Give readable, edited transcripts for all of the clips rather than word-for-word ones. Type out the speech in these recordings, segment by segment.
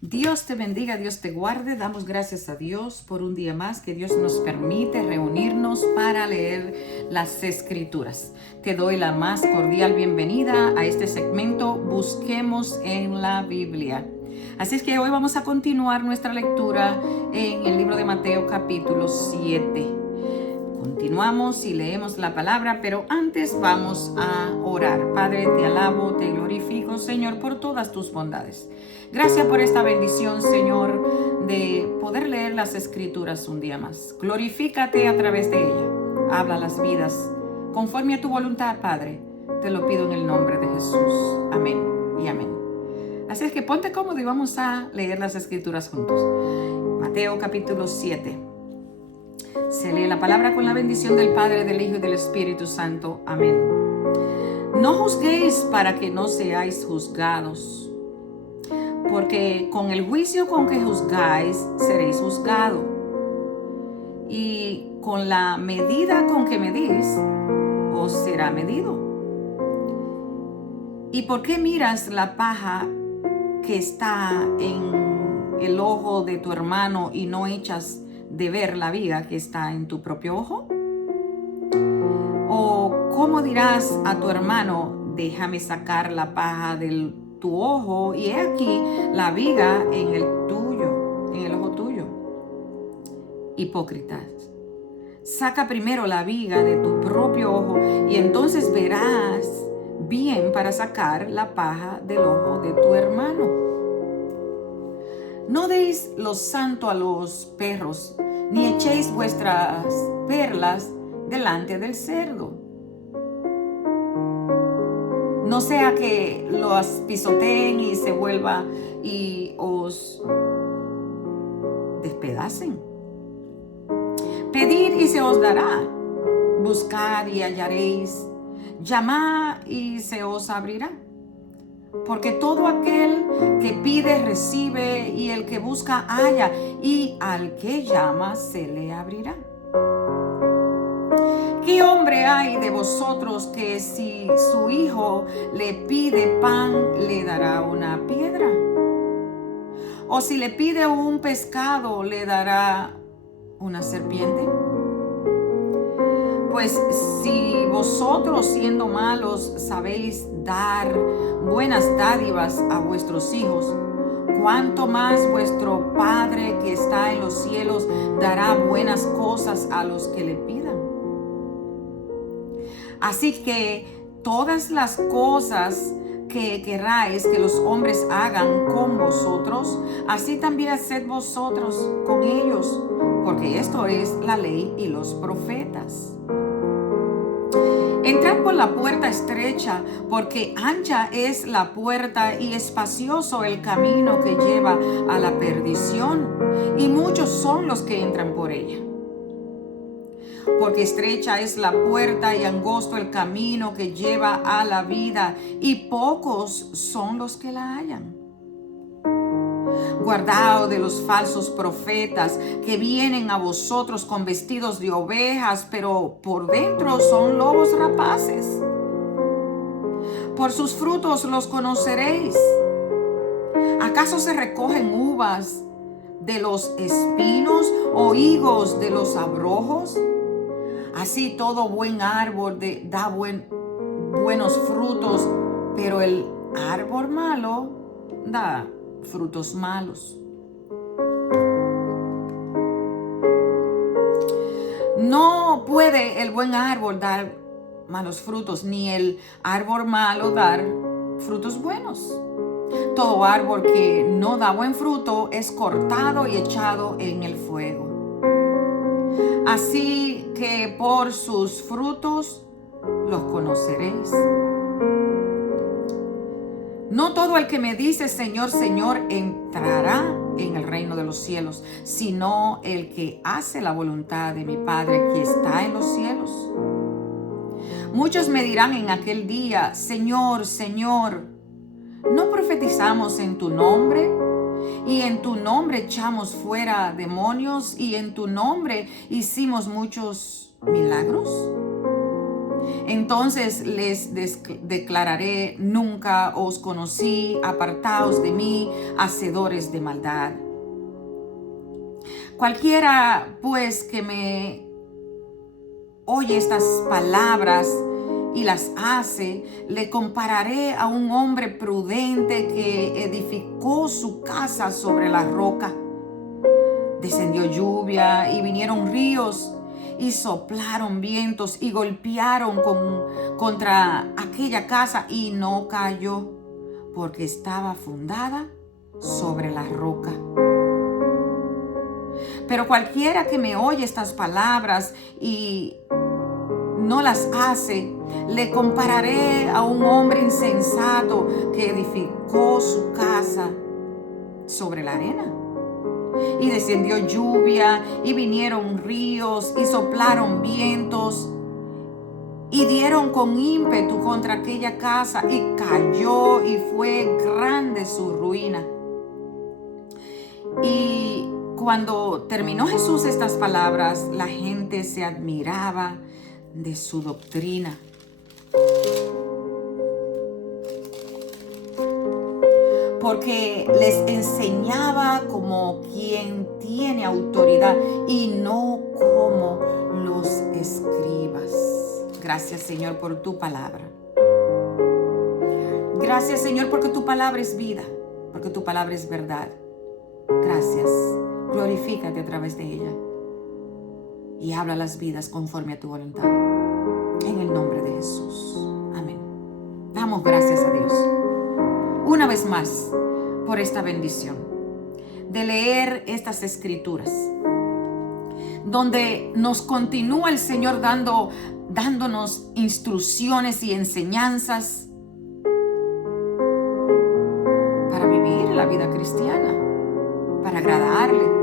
Dios te bendiga, Dios te guarde. Damos gracias a Dios por un día más que Dios nos permite reunirnos para leer las Escrituras. Te doy la más cordial bienvenida a este segmento Busquemos en la Biblia. Así es que hoy vamos a continuar nuestra lectura en el libro de Mateo capítulo 7. Continuamos y leemos la palabra, pero antes vamos a orar. Padre, te alabo, te glorifico, Señor, por todas tus bondades. Gracias por esta bendición, Señor, de poder leer las Escrituras un día más. Glorifícate a través de ella. Habla las vidas conforme a tu voluntad, Padre. Te lo pido en el nombre de Jesús. Amén y amén. Así es que ponte cómodo y vamos a leer las Escrituras juntos. Mateo capítulo 7. Se lee la palabra con la bendición del Padre, del Hijo y del Espíritu Santo. Amén. No juzguéis para que no seáis juzgados, porque con el juicio con que juzgáis seréis juzgados, y con la medida con que medís os será medido. ¿Y por qué miras la paja que está en el ojo de tu hermano y no echas de ver la viga que está en tu propio ojo? ¿O cómo dirás a tu hermano, déjame sacar la paja de tu ojo y he aquí la viga en el ojo tuyo? Hipócritas, saca primero la viga de tu propio ojo y entonces verás bien para sacar la paja del ojo de tu hermano. No deis lo santo a los perros, ni echéis vuestras perlas delante del cerdo, no sea que los pisoteen y se vuelva y os despedacen. Pedid y se os dará, buscad y hallaréis, llamad y se os abrirá. Porque todo aquel que pide recibe, y el que busca halla, y al que llama se le abrirá. ¿Qué hombre hay de vosotros que si su hijo le pide pan le dará una piedra? ¿O si le pide un pescado le dará una serpiente? Pues si vosotros siendo malos sabéis dar buenas dádivas a vuestros hijos, ¿cuánto más vuestro Padre que está en los cielos dará buenas cosas a los que le pidan? Así que todas las cosas que queráis que los hombres hagan con vosotros, así también haced vosotros con ellos, porque esto es la ley y los profetas. Entrad por la puerta estrecha, porque ancha es la puerta y espacioso el camino que lleva a la perdición, y muchos son los que entran por ella. Porque estrecha es la puerta y angosto el camino que lleva a la vida, y pocos son los que la hallan. Guardaos de los falsos profetas que vienen a vosotros con vestidos de ovejas, pero por dentro son lobos rapaces. Por sus frutos los conoceréis. ¿Acaso se recogen uvas de los espinos o higos de los abrojos? Así todo buen árbol da buenos frutos, pero el árbol malo da frutos malos. No puede el buen árbol dar malos frutos, ni el árbol malo dar frutos buenos. Todo árbol que no da buen fruto es cortado y echado en el fuego. Así que por sus frutos los conoceréis. No todo el que me dice Señor, Señor entrará en el reino de los cielos, sino el que hace la voluntad de mi Padre que está en los cielos. Muchos me dirán en aquel día, Señor, Señor, ¿no profetizamos en tu nombre? Y en tu nombre echamos fuera demonios, y en tu nombre hicimos muchos milagros. Entonces les declararé: nunca os conocí, apartaos de mí, hacedores de maldad. Cualquiera pues que me oye estas palabras y las hace, le compararé a un hombre prudente que edificó su casa sobre la roca. Descendió lluvia y vinieron ríos y soplaron vientos y golpearon contra aquella casa, y no cayó, porque estaba fundada sobre la roca. Pero cualquiera que me oye estas palabras y no las hace, le compararé a un hombre insensato que edificó su casa sobre la arena. Y descendió lluvia y vinieron ríos y soplaron vientos y dieron con ímpetu contra aquella casa, y cayó, y fue grande su ruina. Y cuando terminó Jesús estas palabras, la gente se admiraba de su doctrina. Porque les enseñaba como quien tiene autoridad y no como los escribas. Gracias, Señor, por tu palabra. Gracias, Señor, porque tu palabra es vida, porque tu palabra es verdad. Gracias. Glorifícate a través de ella y habla las vidas conforme a tu voluntad. En el nombre de Jesús. Amén. Damos gracias a Dios una vez más por esta bendición de leer estas escrituras, donde nos continúa el Señor dándonos instrucciones y enseñanzas para vivir la vida cristiana, para agradarle.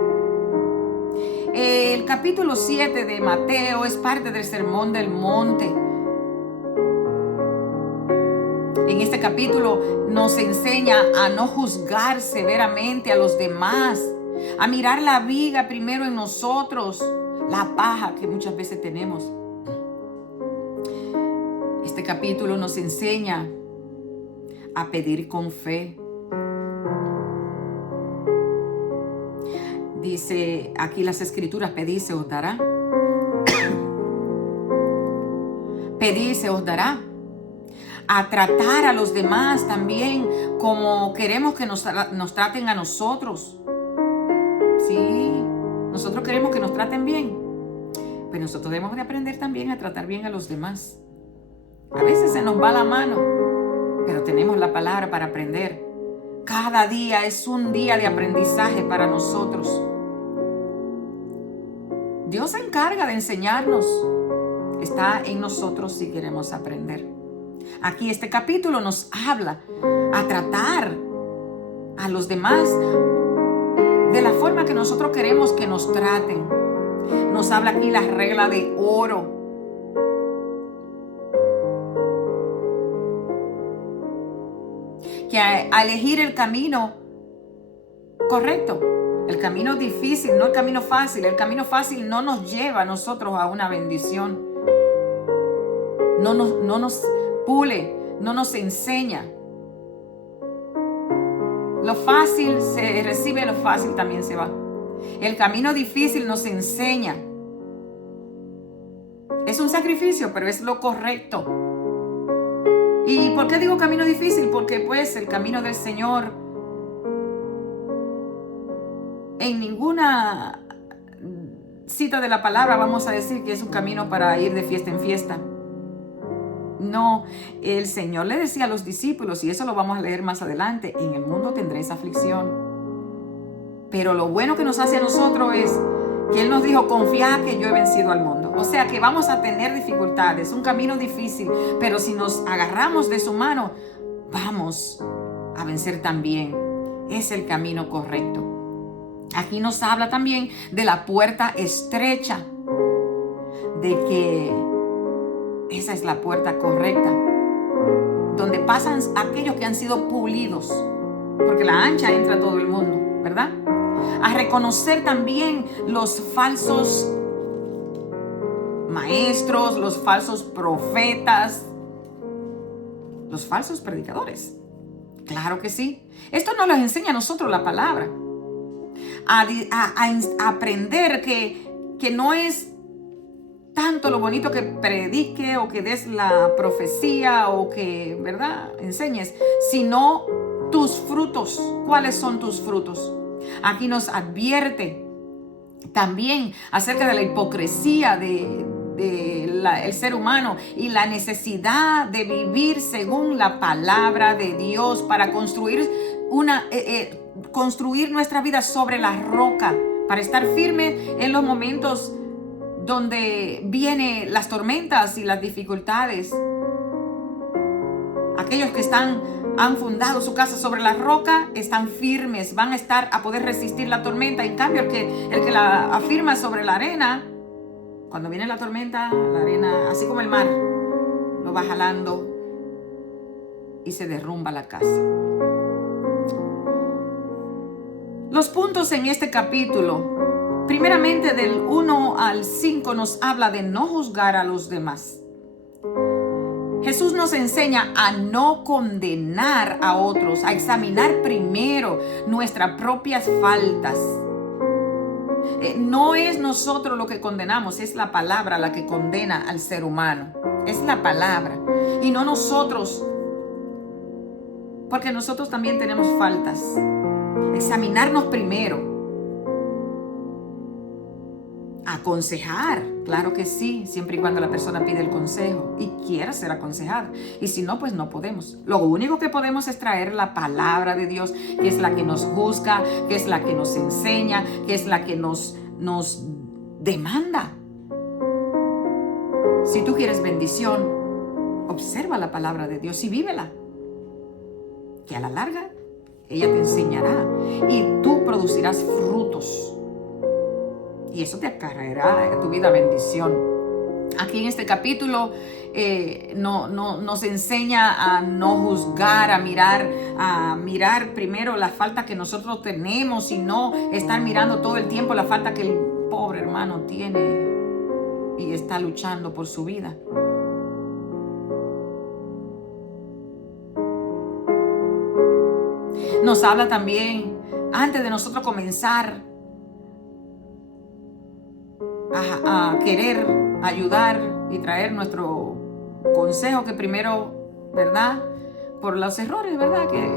El capítulo 7 de Mateo es parte del Sermón del Monte. En este capítulo nos enseña a no juzgar severamente a los demás, a mirar la viga primero en nosotros, la paja que muchas veces tenemos. Este capítulo nos enseña a pedir con fe. Dice aquí las escrituras: pedid, se os dará. Pedid, se os dará. A tratar a los demás también como queremos que nos traten a nosotros. Sí, nosotros queremos que nos traten bien, pero nosotros debemos de aprender también a tratar bien a los demás. A veces se nos va la mano, pero tenemos la palabra para aprender. Cada día es un día de aprendizaje para nosotros. Dios se encarga de enseñarnos. Está en nosotros si queremos aprender. Aquí este capítulo nos habla a tratar a los demás de la forma que nosotros queremos que nos traten. Nos habla aquí la regla de oro. Que a elegir el camino correcto, el camino difícil, no el camino fácil. El camino fácil no nos lleva a nosotros a una bendición. No nos pule, no nos enseña. Lo fácil se recibe, lo fácil también se va. El camino difícil nos enseña. Es un sacrificio, pero es lo correcto. ¿Y por qué digo camino difícil? Porque pues el camino del Señor, en ninguna cita de la palabra vamos a decir que es un camino para ir de fiesta en fiesta. No, el Señor le decía a los discípulos, y eso lo vamos a leer más adelante: en el mundo tendréis aflicción. Pero lo bueno que nos hace a nosotros es que Él nos dijo: confiad que yo he vencido al mundo. O sea que vamos a tener dificultades, un camino difícil, pero si nos agarramos de su mano, vamos a vencer también. Es el camino correcto. Aquí nos habla también de la puerta estrecha, de que esa es la puerta correcta, donde pasan aquellos que han sido pulidos, porque la ancha entra todo el mundo, ¿verdad? A reconocer también los falsos maestros, los falsos profetas, los falsos predicadores. Claro que sí. Esto nos lo enseña a nosotros la palabra. A aprender que no es tanto lo bonito que predique o que des la profecía o que, ¿verdad?, enseñes, sino tus frutos. ¿Cuáles son tus frutos? Aquí nos advierte también acerca de la hipocresía del ser humano y la necesidad de vivir según la palabra de Dios para construir nuestra vida sobre la roca, para estar firmes en los momentos donde vienen las tormentas y las dificultades. Aquellos que han fundado su casa sobre la roca están firmes, van a poder resistir la tormenta. En cambio, el que la afirma sobre la arena, cuando viene la tormenta, la arena, así como el mar, lo va jalando y se derrumba la casa. Los puntos en este capítulo, primeramente del 1 al 5, nos habla de no juzgar a los demás. Jesús nos enseña a no condenar a otros, a examinar primero nuestras propias faltas. No es nosotros lo que condenamos, es la palabra la que condena al ser humano. Es la palabra y no nosotros, porque nosotros también tenemos faltas. Examinarnos primero. Aconsejar, claro que sí, siempre y cuando la persona pide el consejo y quiera ser aconsejada. Y si no, pues no podemos. Lo único que podemos es traer la palabra de Dios, que es la que nos juzga, que es la que nos enseña, que es la que nos demanda. Si tú quieres bendición, observa la palabra de Dios y vívela, que a la larga ella te enseñará y tú producirás frutos. Y eso te acarreará a tu vida bendición. Aquí en este capítulo nos enseña a no juzgar, a mirar primero la falta que nosotros tenemos y no estar mirando todo el tiempo la falta que el pobre hermano tiene y está luchando por su vida. Nos habla también, antes de nosotros comenzar a querer ayudar y traer nuestro consejo, que primero, ¿verdad?, por los errores, ¿verdad?, que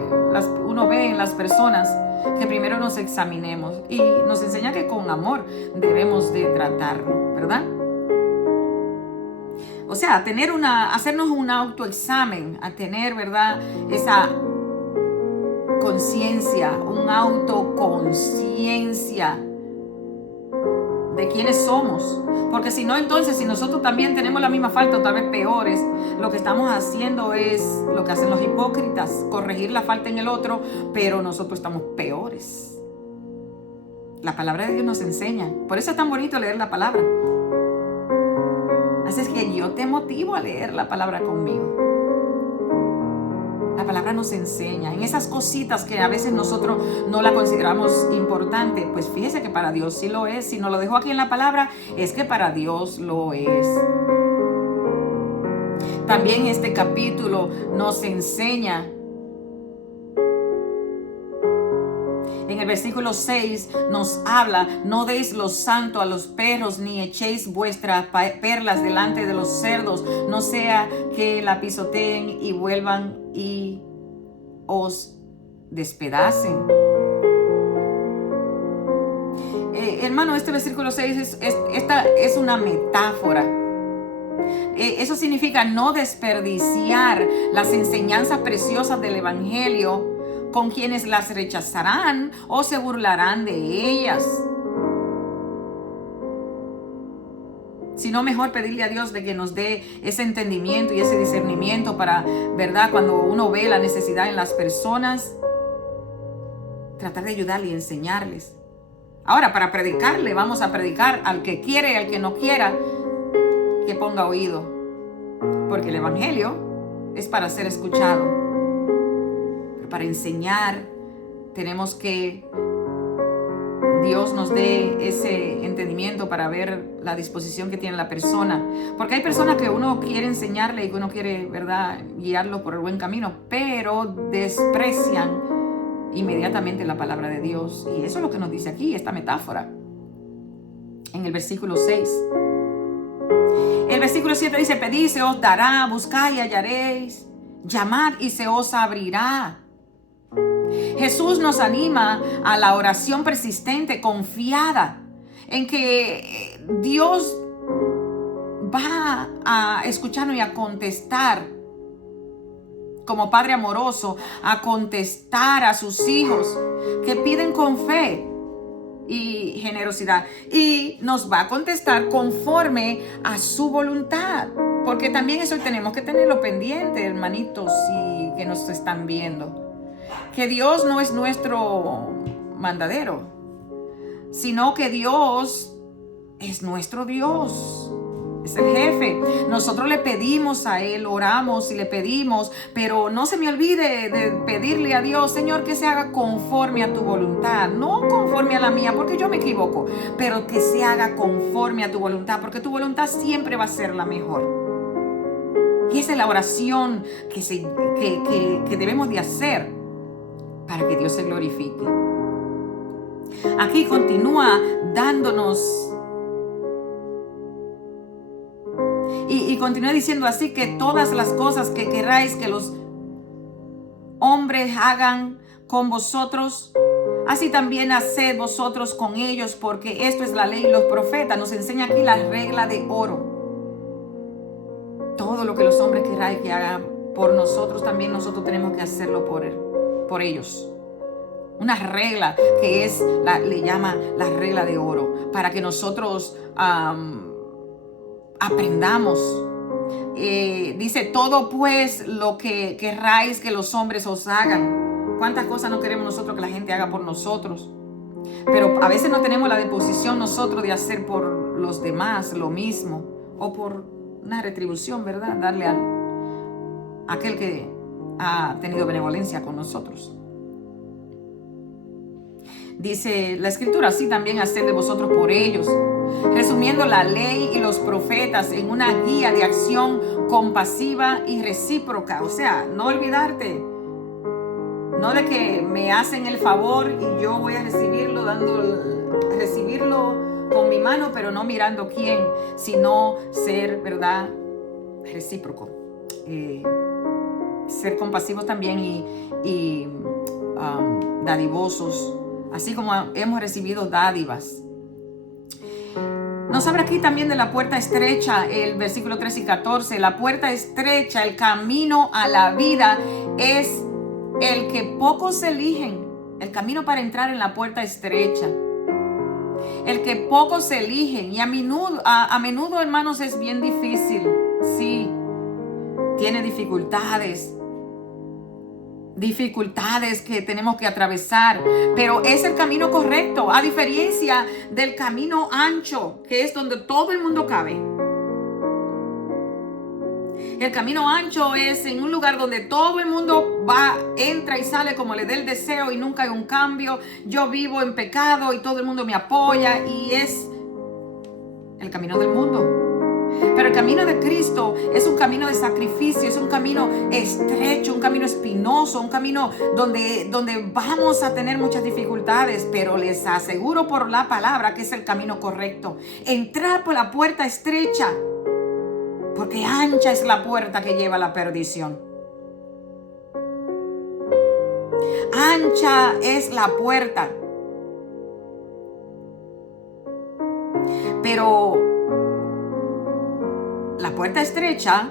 uno ve en las personas, que primero nos examinemos, y nos enseña que con amor debemos de tratarlo, ¿verdad? O sea, hacernos un autoexamen, a tener, ¿verdad?, esa conciencia, una autoconciencia de quiénes somos, porque si no, entonces, si nosotros también tenemos la misma falta o tal vez peores, lo que estamos haciendo es lo que hacen los hipócritas, corregir la falta en el otro, pero nosotros estamos peores. La palabra de Dios nos enseña, por eso es tan bonito leer la palabra. Así es que yo te motivo a leer la palabra conmigo. La palabra nos enseña en esas cositas que a veces nosotros no la consideramos importante. Pues fíjese que para Dios sí lo es. Si nos lo dejó aquí en la palabra, es que para Dios lo es. También este capítulo nos enseña, en el versículo 6 nos habla: no deis lo santo a los perros, ni echéis vuestras perlas delante de los cerdos, no sea que la pisoteen y vuelvan y os despedacen. Hermano, este versículo 6 esta es una metáfora. Eso significa no desperdiciar las enseñanzas preciosas del Evangelio con quienes las rechazarán o se burlarán de ellas, sino mejor pedirle a Dios de que nos dé ese entendimiento y ese discernimiento para, ¿verdad?, cuando uno ve la necesidad en las personas, tratar de ayudarle y enseñarles. Ahora, para predicarle, vamos a predicar al que quiere y al que no quiera, que ponga oído, porque el Evangelio es para ser escuchado. Pero para enseñar tenemos que Dios nos dé ese entendimiento para ver la disposición que tiene la persona. Porque hay personas que uno quiere enseñarle y que uno quiere, ¿verdad?, guiarlo por el buen camino, pero desprecian inmediatamente la palabra de Dios. Y eso es lo que nos dice aquí, esta metáfora. En el versículo 6. El versículo 7 dice: pedid y se os dará, buscad y hallaréis, llamad y se os abrirá. Jesús nos anima a la oración persistente, confiada, en que Dios va a escucharnos y a contestar, como Padre amoroso, a contestar a sus hijos que piden con fe y generosidad, y nos va a contestar conforme a su voluntad, porque también eso tenemos que tenerlo pendiente, hermanitos, y que nos están viendo, que Dios no es nuestro mandadero, sino que Dios es nuestro Dios, es el jefe. Nosotros le pedimos a Él, oramos y le pedimos, pero no se me olvide de pedirle a Dios: Señor, que se haga conforme a tu voluntad, no conforme a la mía, porque yo me equivoco, pero que se haga conforme a tu voluntad, porque tu voluntad siempre va a ser la mejor. Y esa es la oración que debemos de hacer para que Dios se glorifique. Aquí continúa dándonos y continúa diciendo: así que todas las cosas que queráis que los hombres hagan con vosotros, así también haced vosotros con ellos, porque esto es la ley y los profetas. Nos enseña aquí la regla de oro. Todo lo que los hombres queráis que hagan por nosotros, también nosotros tenemos que hacerlo por ellos. Una regla que le llama la regla de oro, para que nosotros aprendamos. Dice: todo pues lo que querráis que los hombres os hagan. ¿Cuántas cosas no queremos nosotros que la gente haga por nosotros? Pero a veces no tenemos la disposición nosotros de hacer por los demás lo mismo, o por una retribución, ¿verdad? Darle a aquel que ha tenido benevolencia con nosotros. Dice la Escritura: así también haced de vosotros por ellos, resumiendo la ley y los profetas en una guía de acción compasiva y recíproca. O sea, no olvidarte, no de que me hacen el favor y yo voy a recibirlo con mi mano, pero no mirando quién, sino ser, ¿verdad?, recíproco. Ser compasivos también y dadivosos, así como hemos recibido dádivas. Nos habla aquí también de la puerta estrecha, el versículo 13 y 14. La puerta estrecha, el camino a la vida, es el que pocos eligen. El camino para entrar en la puerta estrecha, el que pocos eligen. Y a menudo, hermanos, es bien difícil. Sí, tiene dificultades que tenemos que atravesar, pero es el camino correcto, a diferencia del camino ancho, que es donde todo el mundo cabe. El camino ancho es en un lugar donde todo el mundo entra y sale como le dé el deseo y nunca hay un cambio. Yo vivo en pecado y todo el mundo me apoya, y es el camino del mundo. Pero el camino de Cristo es un camino de sacrificio, es un camino estrecho, un camino espinoso, un camino donde vamos a tener muchas dificultades, pero les aseguro por la palabra que es el camino correcto. Entrar por la puerta estrecha, porque ancha es la puerta que lleva a la perdición. Ancha es la puerta. Pero la puerta estrecha,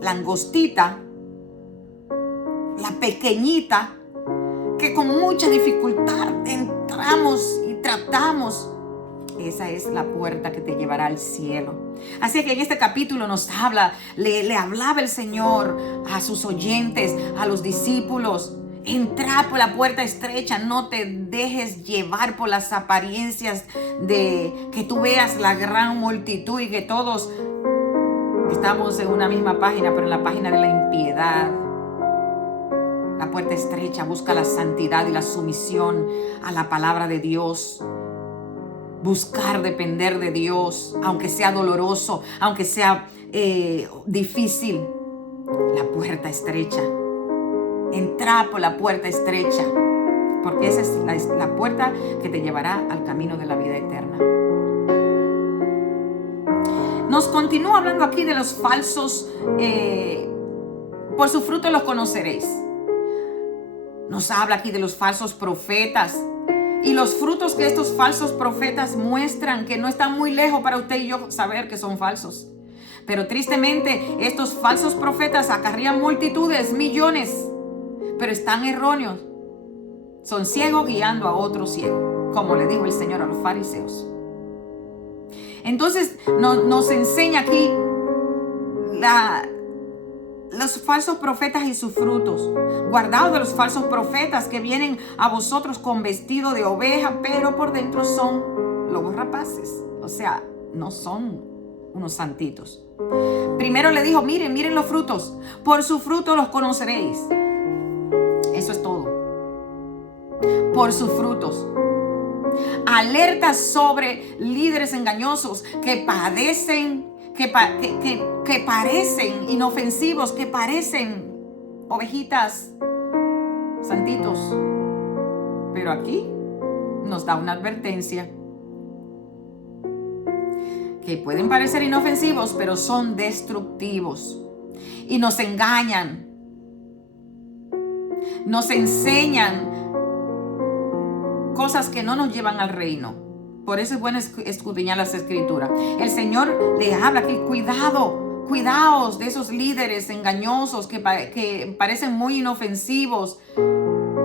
la angostita, la pequeñita, que con mucha dificultad entramos y tratamos, esa es la puerta que te llevará al cielo. Así que en este capítulo nos habla, le hablaba el Señor a sus oyentes, a los discípulos: entra por la puerta estrecha, no te dejes llevar por las apariencias de que tú veas la gran multitud y que todos estamos en una misma página, pero en la página de la impiedad. La puerta estrecha busca la santidad y la sumisión a la palabra de Dios. Buscar depender de Dios, aunque sea doloroso, aunque sea difícil. La puerta estrecha. Entra por la puerta estrecha, porque esa es la puerta que te llevará al camino de la vida eterna. Nos continúa hablando aquí de los falsos, por su fruto los conoceréis. Nos habla aquí de los falsos profetas y los frutos que estos falsos profetas muestran, que no están muy lejos para usted y yo saber que son falsos. Pero tristemente estos falsos profetas acarrean multitudes, millones, pero están erróneos. Son ciegos guiando a otros ciegos, como le dijo el Señor a los fariseos. Entonces nos enseña aquí los falsos profetas y sus frutos. Guardaos de los falsos profetas que vienen a vosotros con vestido de oveja, pero por dentro son lobos rapaces. O sea, no son unos santitos. Primero le dijo, miren los frutos. Por su fruto los conoceréis. Eso es todo. Por sus frutos. Alerta sobre líderes engañosos que padecen, que parecen inofensivos, que parecen ovejitas, santitos. Pero aquí nos da una advertencia. Que pueden parecer inofensivos, pero son destructivos. Y nos engañan. Nos enseñan cosas que no nos llevan al reino. Por eso es bueno escudriñar las escrituras. El Señor le habla aquí, cuidaos de esos líderes engañosos que parecen muy inofensivos,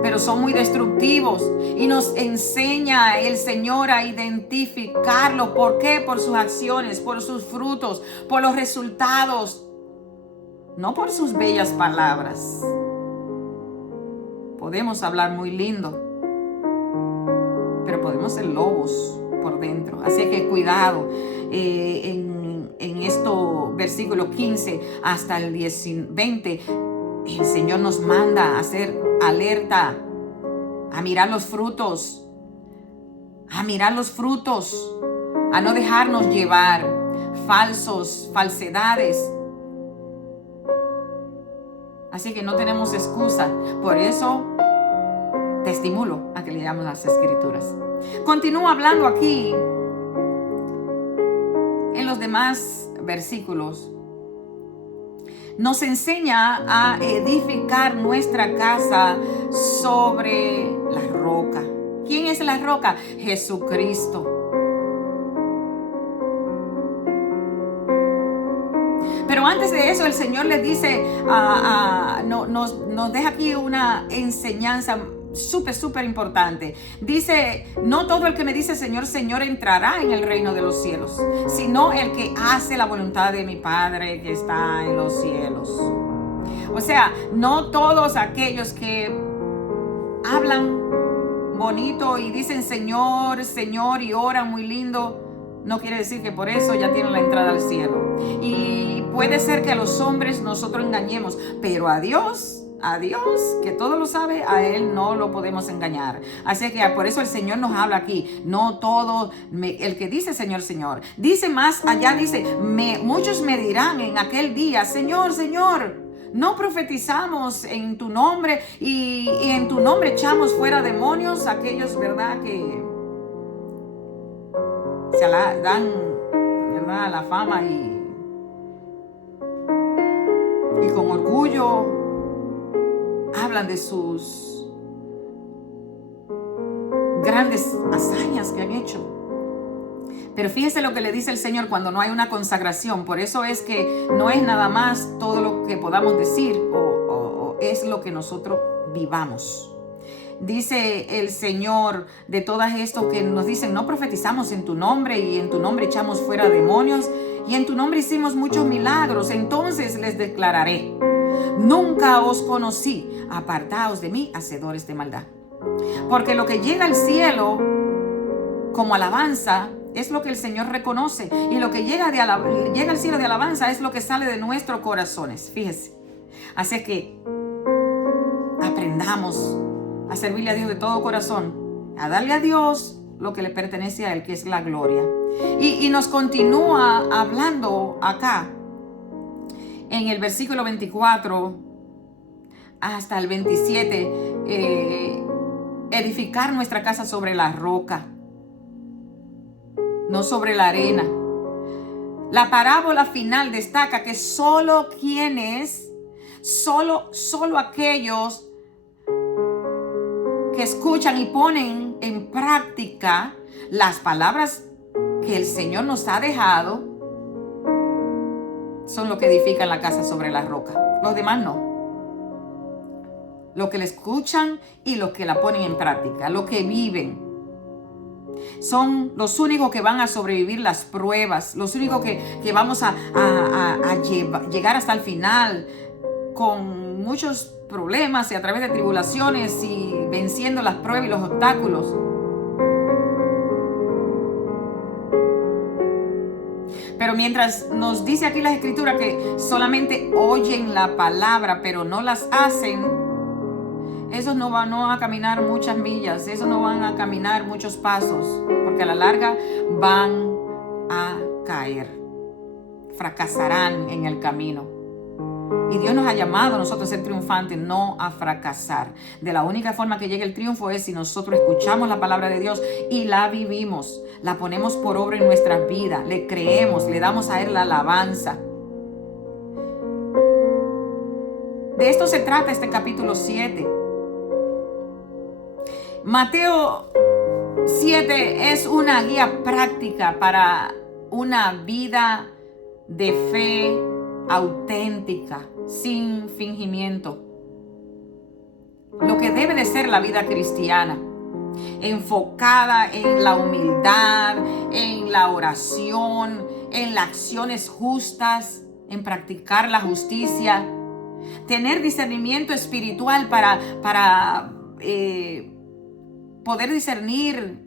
pero son muy destructivos. Y nos enseña el Señor a identificarlo. ¿Por qué? Por sus acciones, por sus frutos, por los resultados, no por sus bellas palabras. Podemos hablar muy lindo, pero podemos ser lobos por dentro. Así que cuidado. En esto, versículo 15 hasta el 20, el Señor nos manda a hacer alerta, a mirar los frutos, a no dejarnos llevar falsedades. Así que no tenemos excusa. Por eso te estimulo a que leamos las escrituras. Continúa hablando aquí en los demás versículos. Nos enseña a edificar nuestra casa sobre la roca. ¿Quién es la roca? Jesucristo. Pero antes de eso, el Señor les dice, nos deja aquí una enseñanza súper importante. Dice, no todo el que me dice Señor, Señor entrará en el reino de los cielos, sino el que hace la voluntad de mi Padre que está en los cielos. O sea, no todos aquellos que hablan bonito y dicen Señor, Señor y oran muy lindo, no quiere decir que por eso ya tienen la entrada al cielo. Y puede ser que a los hombres nosotros engañemos, pero a Dios, que todo lo sabe, a Él no lo podemos engañar. Así que por eso el Señor nos habla aquí. No todo, el que dice Señor, Señor. Dice más allá, dice, muchos me dirán en aquel día, Señor, Señor, no profetizamos en tu nombre y en tu nombre echamos fuera demonios. Aquellos, ¿verdad? Que se dan, ¿verdad? La fama y con orgullo hablan de sus grandes hazañas que han hecho. Pero fíjese lo que le dice el Señor cuando no hay una consagración. Por eso es que no es nada más todo lo que podamos decir o es lo que nosotros vivamos. Dice el Señor de todas estos que nos dicen, no profetizamos en tu nombre y en tu nombre echamos fuera demonios y en tu nombre hicimos muchos milagros. Entonces les declararé, nunca os conocí, apartaos de mí, hacedores de maldad. Porque lo que llega al cielo como alabanza es lo que el Señor reconoce, y lo que llega al cielo de alabanza es lo que sale de nuestros corazones. Fíjese. Así que aprendamos a servirle a Dios de todo corazón, a darle a Dios lo que le pertenece a Él, que es la gloria. Y nos continúa hablando acá, en el versículo 24 hasta el 27, edificar nuestra casa sobre la roca, no sobre la arena. La parábola final destaca que solo aquellos que escuchan y ponen en práctica las palabras que el Señor nos ha dejado son los que edifican la casa sobre la roca. Los demás no. Los que la escuchan y los que la ponen en práctica, los que viven, son los únicos que van a sobrevivir las pruebas, los únicos que vamos a llegar hasta el final con muchos problemas y a través de tribulaciones y venciendo las pruebas y los obstáculos. Pero mientras nos dice aquí la Escritura que solamente oyen la palabra pero no las hacen, esos no van a caminar muchas millas, esos no van a caminar muchos pasos, porque a la larga van a caer, fracasarán en el camino. Y Dios nos ha llamado a nosotros a ser triunfantes, no a fracasar. De la única forma que llegue el triunfo es si nosotros escuchamos la palabra de Dios y la vivimos, la ponemos por obra en nuestras vidas, le creemos, le damos a Él la alabanza. De esto se trata este capítulo 7. Mateo 7 es una guía práctica para una vida de fe auténtica, sin fingimiento. Lo que debe de ser la vida cristiana, enfocada en la humildad, en la oración, en las acciones justas, en practicar la justicia, tener discernimiento espiritual para poder discernir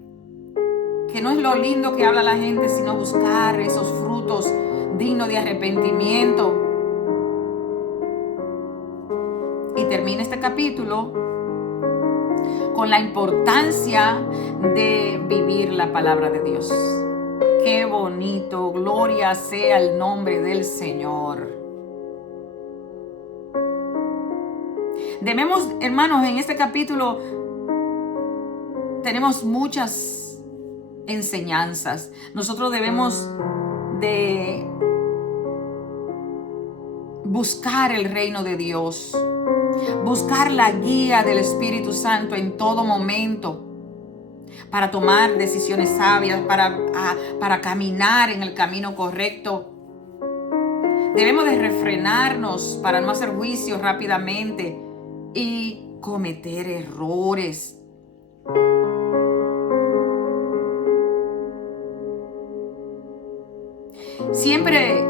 que no es lo lindo que habla la gente, sino buscar esos frutos dignos de arrepentimiento. Y termina este capítulo con la importancia de vivir la palabra de Dios. Qué bonito, gloria sea el nombre del Señor. Debemos, hermanos, en este capítulo tenemos muchas enseñanzas. Nosotros debemos de buscar el reino de Dios, buscar la guía del Espíritu Santo en todo momento para tomar decisiones sabias, para caminar en el camino correcto. Debemos de refrenarnos para no hacer juicios rápidamente y cometer errores. Siempre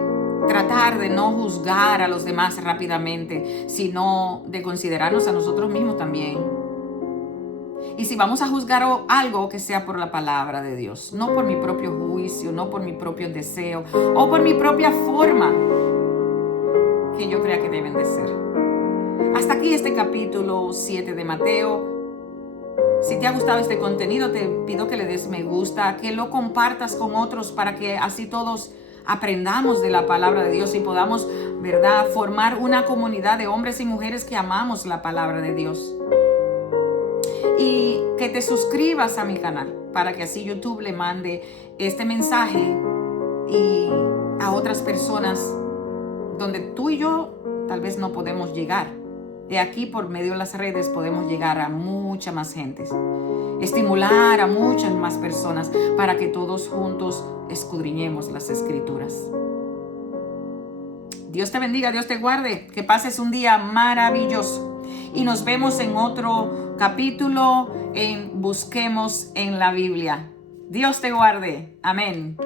tratar de no juzgar a los demás rápidamente, sino de considerarnos a nosotros mismos también. Y si vamos a juzgar algo, que sea por la palabra de Dios, no por mi propio juicio, no por mi propio deseo o por mi propia forma que yo crea que deben de ser. Hasta aquí este capítulo 7 de Mateo. Si te ha gustado este contenido, te pido que le des me gusta, que lo compartas con otros para que así todos aprendamos de la palabra de Dios y podamos, ¿verdad?, formar una comunidad de hombres y mujeres que amamos la palabra de Dios. Y que te suscribas a mi canal para que así YouTube le mande este mensaje y a otras personas donde tú y yo tal vez no podemos llegar. De aquí, por medio de las redes, podemos llegar a mucha más gente, estimular a muchas más personas para que todos juntos escudriñemos las Escrituras. Dios te bendiga, Dios te guarde, que pases un día maravilloso y nos vemos en otro capítulo en Busquemos en la Biblia. Dios te guarde. Amén.